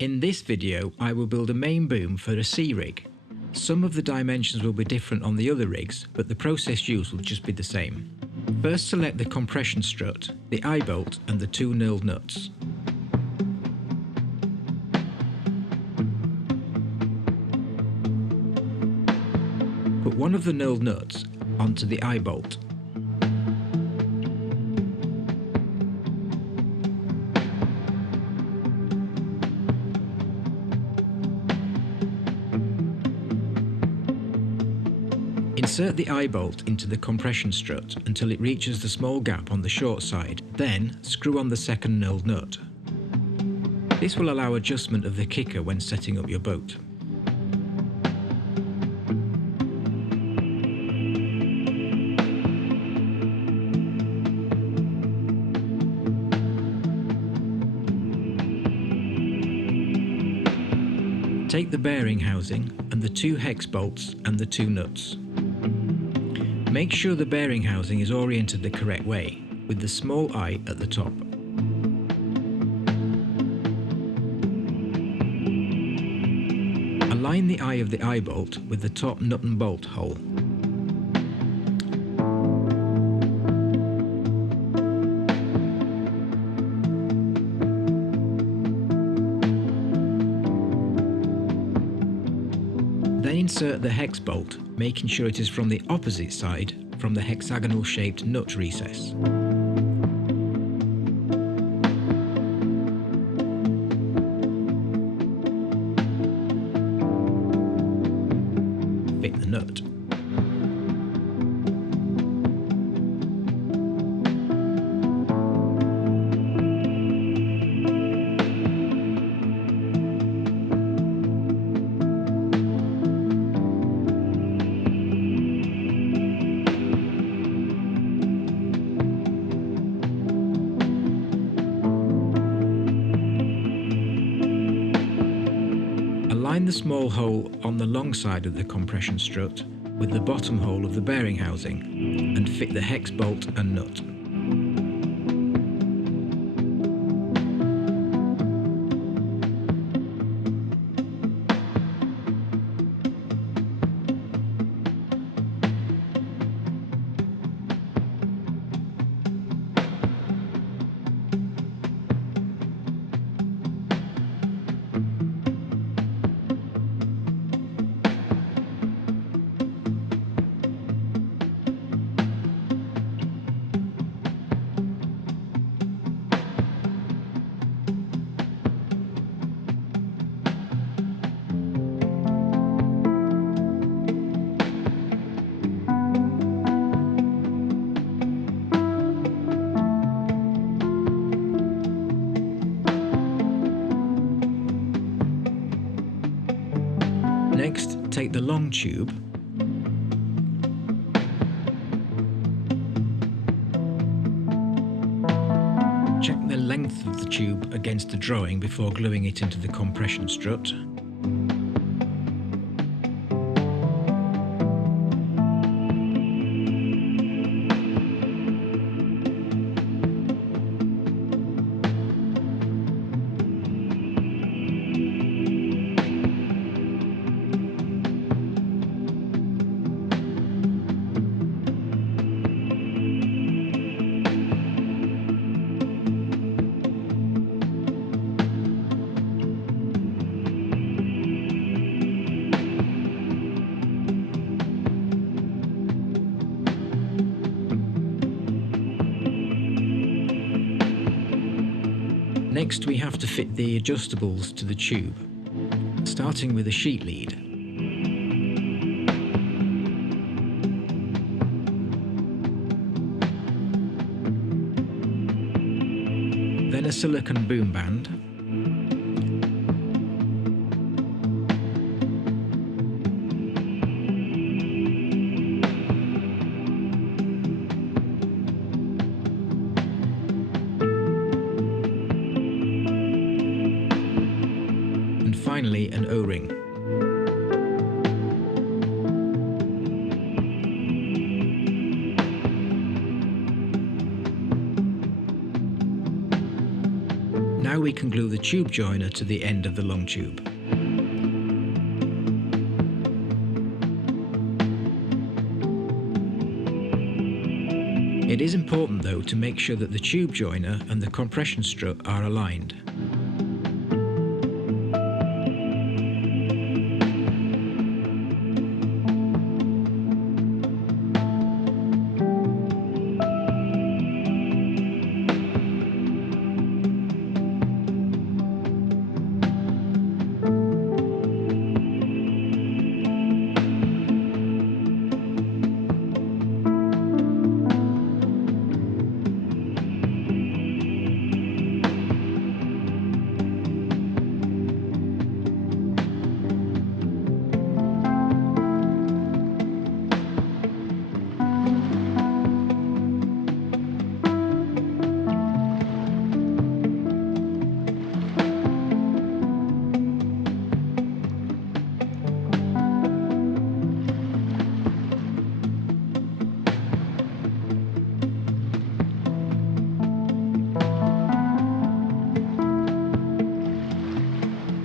In this video, I will build a main boom for a C rig. Some of the dimensions will be different on the other rigs, but the process used will just be the same. First, select the compression strut, the eye bolt and the two knurled nuts. Put one of the knurled nuts onto the eye bolt. Insert the eye bolt into the compression strut until it reaches the small gap on the short side, then screw on the second knurled nut. This will allow adjustment of the kicker when setting up your boat. Take the bearing housing and the two hex bolts and the two nuts. Make sure the bearing housing is oriented the correct way, with the small eye at the top. Align the eye of the eye bolt with the top nut and bolt hole. Then insert the hex bolt, making sure it is from the opposite side from the hexagonal shaped nut recess. Fit the nut. Align the small hole on the long side of the compression strut with the bottom hole of the bearing housing and fit the hex bolt and nut. Next, take the long tube check the length of the tube against the drawing before gluing it into the compression strut. Next, we have to fit the adjustables to the tube, starting with a sheet lead. Then a silicone boom band. And finally, an O-ring. Now we can glue the tube joiner to the end of the long tube. It is important though to make sure that the tube joiner and the compression strut are aligned.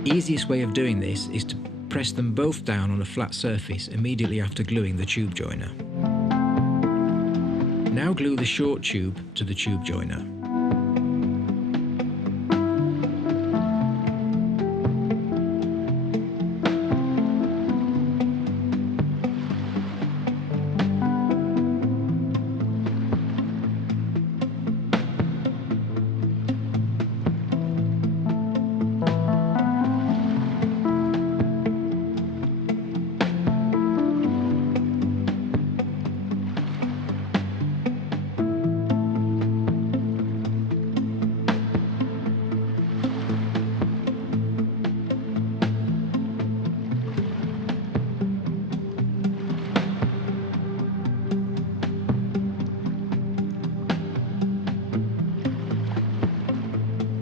The easiest way of doing this is to press them both down on a flat surface immediately after gluing the tube joiner. Now glue the short tube to the tube joiner.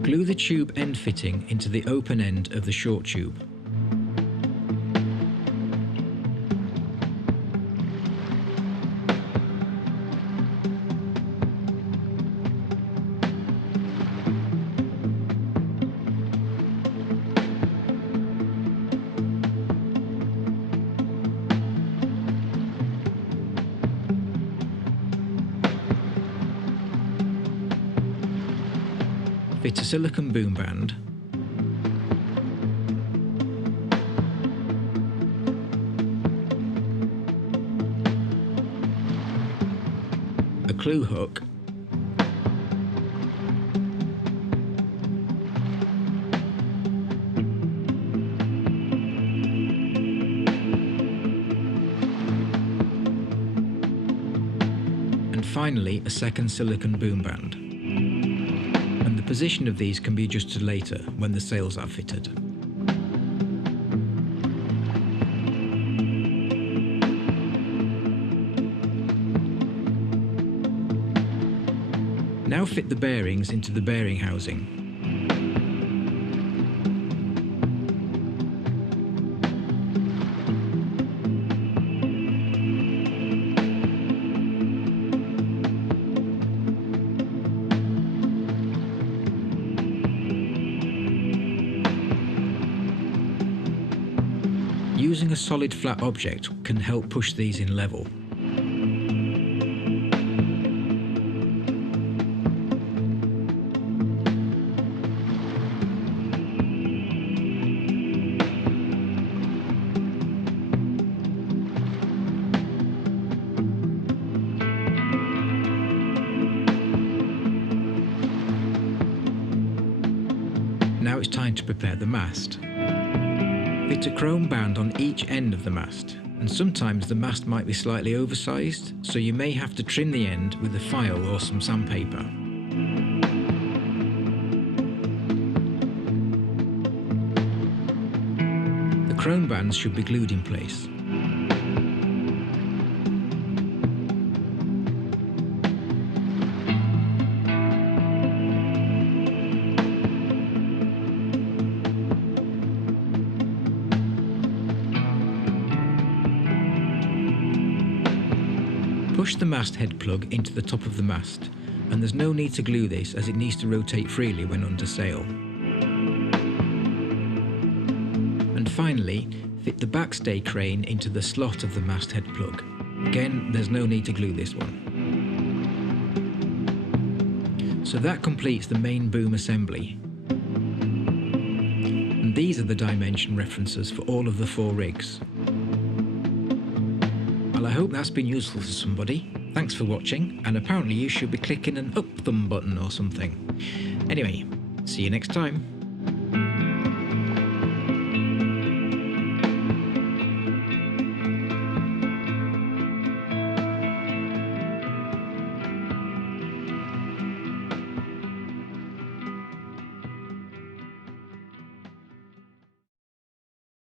Glue the tube end fitting into the open end of the short tube. Fit a silicone boom band, a clue hook, and finally a second silicone boom band. The position of these can be adjusted later when the sails are fitted. Now fit the bearings into the bearing housing. Using a solid flat object can help push these in level. Now it's time to prepare the mast. Fit a chrome band on each end of the mast, and sometimes the mast might be slightly oversized, so you may have to trim the end with a file or some sandpaper. The chrome bands should be glued in place. Push the mast head plug into the top of the mast, and there's no need to glue this as it needs to rotate freely when under sail. finally, fit the backstay crane into the slot of the masthead plug. Again, there's no need to glue this one. So that completes the main boom assembly. And these are the dimension references for all of the 4 rigs. Well, I hope that's been useful for somebody. Thanks for watching, and apparently you should be clicking an up thumb button or something. Anyway, see you next time.